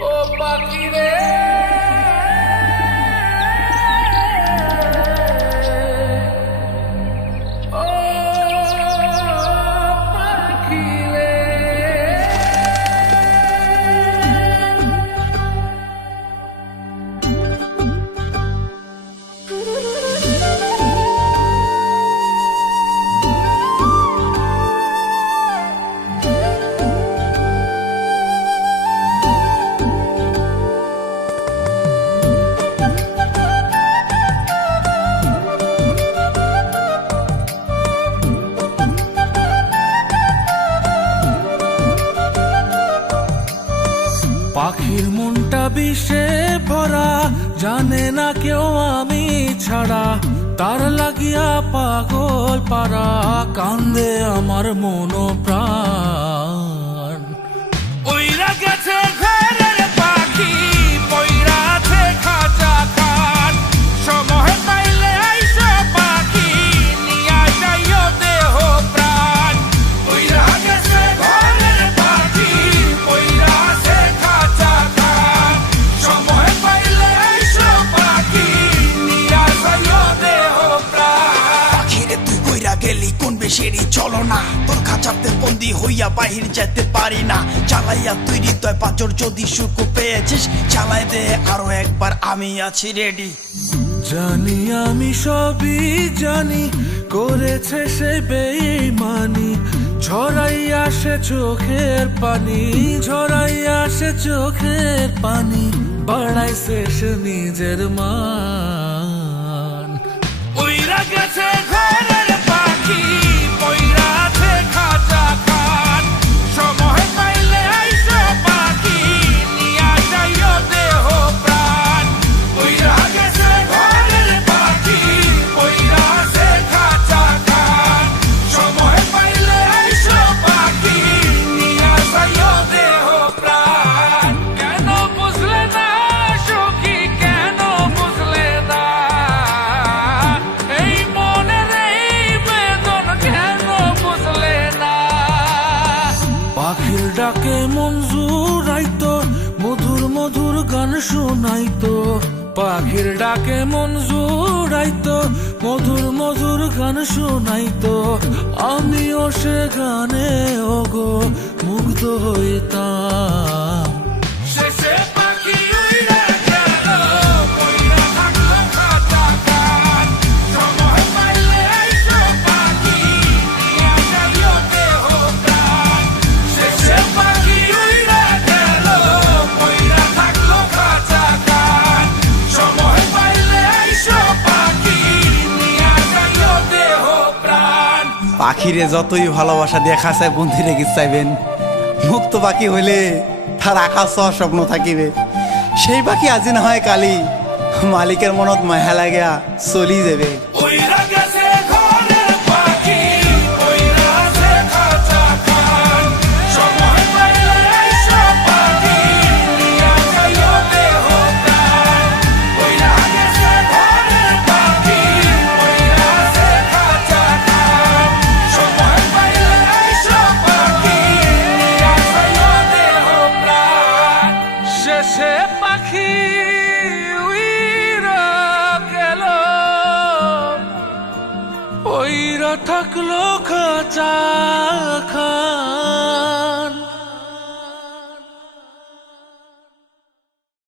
ও পাখি রে ও পাখি রে পাখির মনটা বিষে ভরা, জানে না কেউ আমি ছাড়া, তার লাগিয়া পাগল পারা, কান্দে আমার মন প্রাণ। ওইরা গেছে ঘরের পাখি, পইরা আছে খাঁচা খাট, সময় পাইলে আইসো পাখি, নিয়া যাইও দেহ প্রাণ। ওইরা গেছে ঘরের পাখি, পইরা আছে খাঁচা খাট, সময় পাইলে আইসো পাখি, নিয়া যাইও দেহ প্রাণ। পাখিরে তুই কইরা গেলি কোন বেশেরই চলো না, তোর খাঁচাতে বন্দি হইয়া বাহির যেতে পারি না। চালাইয়া তুই হৃদয় পাঁচর, যদি সুখ পেয়েছিস চালাই দে আরো একবার, আমি আছি রেডি। জানি আমি সবই জানি, করেছে সে বেঈমানি, ঝরাইয়া সে চোখের পানি, ঝরাইয়া সে চোখের পানি, বাড়াইছে সে নিজের মান। ওইরা গেছে ঘরের পাখি, পইরা আছে খাঁচা খাট, সময় পাইলে আইসো পাখি, নিয়া যাইও দেহ প্রাণ। ওইরা গেছে ঘরের পাখি, পইরা আছে খাঁচা খাট, সময় পাইলে আইসো পাখি, নিয়া যাইও দেহ প্রাণ। কেন বুঝলে না সখী, কেন বুঝলে না এই মনের এই বেদন, কেন বুঝলে না? পাখির ডাকে মন জুড়াইতো, মধুর মধুর গান শোনাইতো, পাখির ডাকে মন জুড়াইতো, মধুর মধুর গান শোনাইতো, আমিও সে গানে ওগো মুগ্ধ হইতাম। শেষে পাখি উইড়া গেল, পইড়া থাকলো খাঁচা খাট, সময় পাইলে আইসো পাখি, নিয়া যাইও দেহ প্রাণ। শেষে পাখি উইড়া গেল, পইড়া থাকলো খাঁচা খাট, সময় পাইলে আইসো পাখি, নিয়া যাইও দেহ প্রাণ। পাখিরে যতই ভালোবাসা দিয়ে খাঁচায় বন্দি রেখে চাইবেন, মুক্ত পাখি হইলে তার আকাশ হওয়ার স্বপ্ন থাকিবে। সেই পাখি আজি না হয় কালি, মালিকের মনত মায়া লাগিয়া চলি যাবে। ওইরা গেছে ঘরের পাখি, পইরা আছে খাঁচা খাট, সময় পাইলে আইসো পাখি, নিয়া যাইও দেহ প্রাণ। ওইরা গেছে ঘরের পাখি, পইরা আছে খাঁচা খাট, সময় পাইলে আইসো পাখি, নিয়া যাইও দেহ প্রাণ। শেষে পাখি উইরা গেল, ওইরা থাকলো খাঁচা খাট।